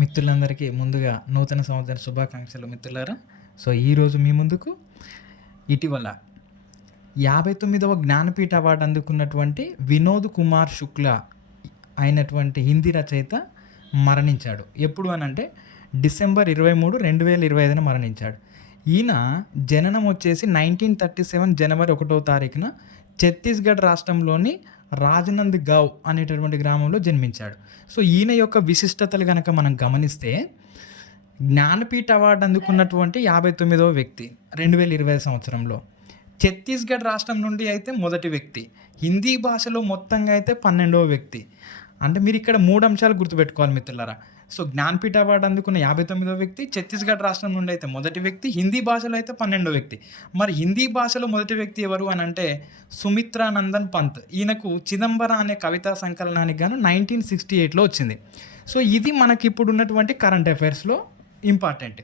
మిత్రులందరికీ ముందుగా నూతన సంవత్సర శుభాకాంక్షలు మిత్రులారా. ఈరోజు మీ ముందుకు ఇటీవల 59వ జ్ఞానపీఠ అవార్డు అందుకున్నటువంటి వినోద్ కుమార్ శుక్లా అయినటువంటి హిందీ రచయిత మరణించాడు. ఎప్పుడు అనంటే డిసెంబర్ 23, 2025 మరణించాడు. ఈయన జననం వచ్చేసి 1937 జనవరి 1వ తారీఖున ఛత్తీస్గఢ్ రాష్ట్రంలోని రాజనంద్ గావ్ అనేటటువంటి గ్రామంలో జన్మించాడు. ఈయన యొక్క విశిష్టతలు కనుక మనం గమనిస్తే, జ్ఞానపీఠ అవార్డు అందుకున్నటువంటి 59వ వ్యక్తి 2020 సంవత్సరంలో. ఛత్తీస్గఢ్ రాష్ట్రం నుండి అయితే మొదటి వ్యక్తి, హిందీ భాషలో మొత్తంగా అయితే 12వ వ్యక్తి. అంటే మీరు ఇక్కడ 3 అంశాలు గుర్తుపెట్టుకోవాలి మిత్రులారా. జ్ఞానపీఠ అవార్డు అందుకున్న 59వ వ్యక్తి, ఛత్తీస్గఢ్ రాష్ట్రం నుండి అయితే మొదటి వ్యక్తి, హిందీ భాషలో అయితే 12వ వ్యక్తి. మరి హిందీ భాషలో మొదటి వ్యక్తి ఎవరు అని అంటే సుమిత్రా నందన్ పంత్. ఈయనకు చిదంబర అనే కవితా సంకలనానికి గాను 1968లో వచ్చింది. ఇది మనకి ఇప్పుడు ఉన్నటువంటి కరెంట్ అఫైర్స్లో ఇంపార్టెంట్.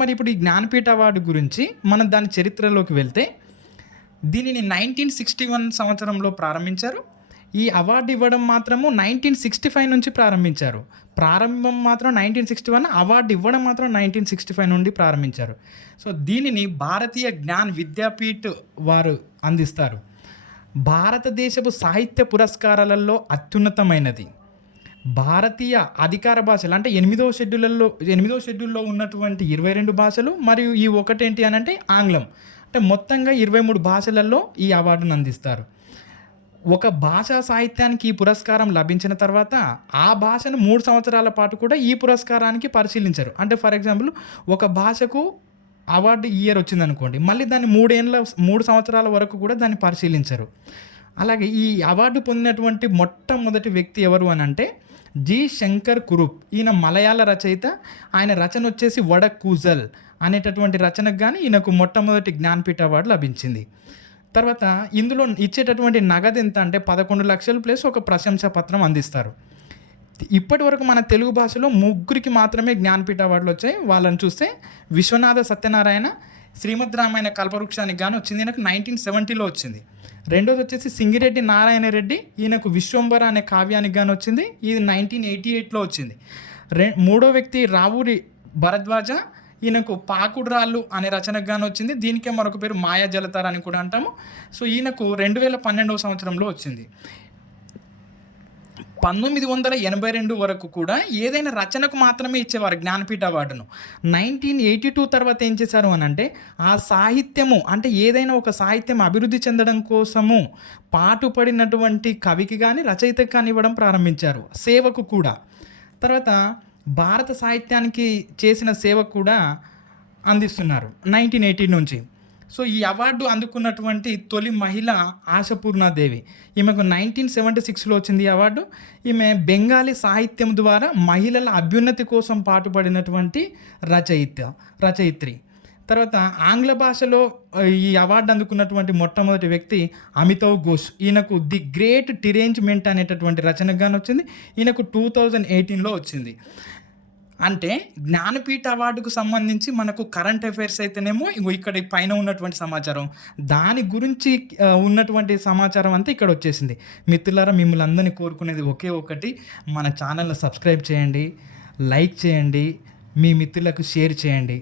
మరి ఇప్పుడు ఈ జ్ఞానపీఠ అవార్డు గురించి మనం దాని చరిత్రలోకి వెళ్తే, దీనిని 1961 సంవత్సరంలో ప్రారంభించారు. ఈ అవార్డు ఇవ్వడం మాత్రము 1965 నుంచి ప్రారంభించారు. ప్రారంభం మాత్రం 1961, అవార్డు ఇవ్వడం మాత్రం 1965 నుండి ప్రారంభించారు. దీనిని భారతీయ జ్ఞాన్ విద్యాపీఠ్ వారు అందిస్తారు. భారతదేశపు సాహిత్య పురస్కారాలలో అత్యున్నతమైనది. భారతీయ అధికార భాషలు అంటే 8వ షెడ్యూల్లో ఉన్నటువంటి 22 భాషలు మరియు ఈ ఒకటేంటి అని అంటే ఆంగ్లం. అంటే మొత్తంగా 23 భాషలలో ఈ అవార్డును అందిస్తారు. ఒక భాషా సాహిత్యానికి ఈ పురస్కారం లభించిన తర్వాత ఆ భాషను 3 సంవత్సరాల పాటు కూడా ఈ పురస్కారానికి పరిశీలించరు. అంటే ఫర్ ఎగ్జాంపుల్, ఒక భాషకు అవార్డు ఇయర్ వచ్చిందనుకోండి, మళ్ళీ దాన్ని 3 సంవత్సరాల వరకు కూడా దాన్ని పరిశీలించరు. అలాగే ఈ అవార్డు పొందినటువంటి మొట్టమొదటి వ్యక్తి ఎవరు అని అంటే జి శంకర్ కురుప్. ఈయన మలయాళ రచయిత. ఆయన రచన వచ్చేసి వడకూజల్ అనేటటువంటి రచనకు కానీ ఈయనకు మొట్టమొదటి జ్ఞానపీఠ అవార్డు లభించింది. తర్వాత ఇందులో ఇచ్చేటటువంటి నగదు ఎంత అంటే 11 లక్షలు ప్లస్ ఒక ప్రశంసా పత్రం అందిస్తారు. ఇప్పటి వరకు మన తెలుగు భాషలో 3 మాత్రమే జ్ఞానపీఠ అవార్డులు వచ్చాయి. వాళ్ళని చూస్తే విశ్వనాథ సత్యనారాయణ శ్రీమద్ రామాయణ కల్పవృక్షానికి గాను వచ్చింది, ఈయనకు 1970లో వచ్చింది. రెండోది వచ్చేసి సింగిరెడ్డి నారాయణ రెడ్డి, ఈయనకు విశ్వంబర అనే కావ్యానికి గాను వచ్చింది, ఇది 1988లో వచ్చింది. మూడో వ్యక్తి రావూరి భరద్వాజ, ఈయనకు పాకుడురాళ్ళు అనే రచనకు గాను వచ్చింది, దీనికే మరొక పేరు మాయా జలతార అని కూడా అంటాము. ఈయనకు 2012వ సంవత్సరంలో వచ్చింది. 1982 వరకు కూడా ఏదైనా రచనకు మాత్రమే ఇచ్చేవారు జ్ఞానపీఠ అవార్డును. 1982 తర్వాత ఏం చేశారు అని అంటే, ఆ సాహిత్యము అంటే ఏదైనా ఒక సాహిత్యం అభివృద్ధి చెందడం కోసము పాటుపడినటువంటి కవికి కానీ రచయితకి కానీ ఇవ్వడం ప్రారంభించారు. సేవకు కూడా. తర్వాత భారత సాహిత్యానికి చేసిన సేవ కూడా అందిస్తున్నారు 1980 నుంచి. ఈ అవార్డు అందుకున్నటువంటి తొలి మహిళ ఆశపూర్ణాదేవి. ఈమెకు 1976లో వచ్చింది ఈ అవార్డు. ఈమె బెంగాలీ సాహిత్యం ద్వారా మహిళల అభ్యున్నతి కోసం పాటుపడినటువంటి రచయిత్రి. తర్వాత ఆంగ్ల భాషలో ఈ అవార్డు అందుకున్నటువంటి మొట్టమొదటి వ్యక్తి అమితావ్ ఘోష్. ఈయనకు ది గ్రేట్ డిరేంజ్మెంట్ అనేటటువంటి రచనకు గాను వచ్చింది, ఈయనకు 2018లో వచ్చింది. అంటే జ్ఞానపీఠ అవార్డుకు సంబంధించి మనకు కరెంట్ అఫైర్స్ అయితేనేమో ఇక్కడ పైన ఉన్నటువంటి సమాచారం, దాని గురించి ఉన్నటువంటి సమాచారం అంతా ఇక్కడ వచ్చేసింది. మిత్రులారా, మిమ్మల్ని అందరినీ కోరుకునేది ఒకే ఒకటి, మన ఛానల్ని సబ్స్క్రైబ్ చేయండి, లైక్ చేయండి, మీ మిత్రులకు షేర్ చేయండి.